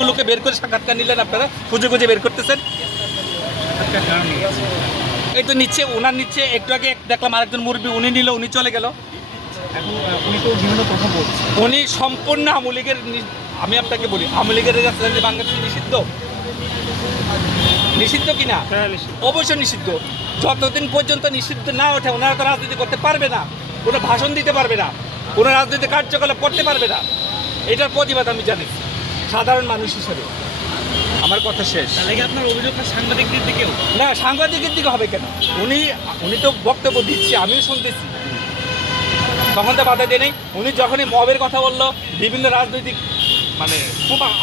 লোকে বের করে সাক্ষাৎকার নিলেন আপনারা, খুঁজে খুঁজে বের করতেছেন। এই তো নিচ্ছে, ওনার নিচ্ছে, একটু আগে দেখলাম আরেকজন মুরব্বী উনি নিল, উনি চলে গেল। এখন উনি তো বিভিন্ন কথা বলছেন। উনি সম্পূর্ণ আওয়ামী লীগের, আমি আপনাকে বলি আওয়ামী লীগের রাজনীতি বাংলাদেশে নিষিদ্ধ, নিষিদ্ধ কিনা? অবশ্যই নিষিদ্ধ। যতদিন পর্যন্ত নিষিদ্ধ না ওঠে ওনারা তো রাজনীতি করতে পারবে না, কোনো ভাষণ দিতে পারবে না, কোনো রাজনৈতিক কার্যকলাপ করতে পারবে না। এটার প্রতিবাদ আমি জানি সাধারণ মানুষ হিসেবে। আমার কথা শেষ। তাহলে কি আপনার অভিযোগটা সাংবাদিকদের দিকেও? না, সাংবাদিকের দিকে হবে কেন? উনি তো বক্তব্য দিচ্ছে, আমিও শুনতেছি, তখন তো বাধা দিয়ে নেই। উনি যখনই মবের কথা বললো, বিভিন্ন রাজনৈতিক মানে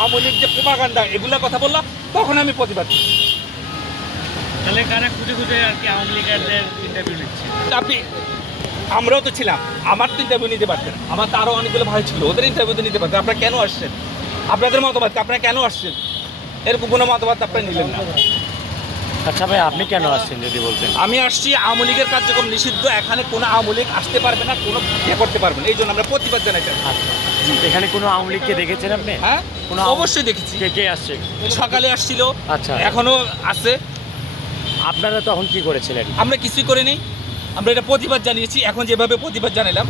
আওয়ামী লীগ যে প্রোপাগান্ডা এগুলোর কথা বললো, তখন আমি প্রতিবাদ করছি। তাহলে কারা খুঁজে খুঁজে আর কি আওয়ামী লীগারদের ইন্টারভিউ নিচ্ছে? আপনি, আমরাও তো ছিলাম, আমার তো ইন্টারভিউ নিতে পারতেন, আমার তো আরও অনেকগুলো ভাই ছিল, ওদের ইন্টারভিউ তো নিতে পারতেন। আপনারা কেন আসছেন? আপনাদের মতামত আপনারা কেন আসছেন? এরকম কোনো মতামত আপনারা নিলেন না। আচ্ছা ভাই, আপনি কেন আসছেন যদি বলতেন? আমি আসছি, আওয়ামী লীগের কার্যক্রম নিষিদ্ধ, এখানে কোনো আওয়ামী লীগ আসতে পারবে না, কোনো ইয়ে করতে পারবে না, এই জন্য আমরা প্রতিবাদ জানাই। আচ্ছা, এখানে কোনো আওয়ামী লীগকে দেখেছেন আপনি? হ্যাঁ, কোনো অবশ্যই দেখেছি। কে আসছে? সকালে আসছিল, আচ্ছা, এখনো আছে। আপনারা তখন কি করেছিলেন? আমরা কিছুই করিনি, আমরা এটা প্রতিবাদ জানিয়েছি। এখন যেভাবে প্রতিবাদ জানালাম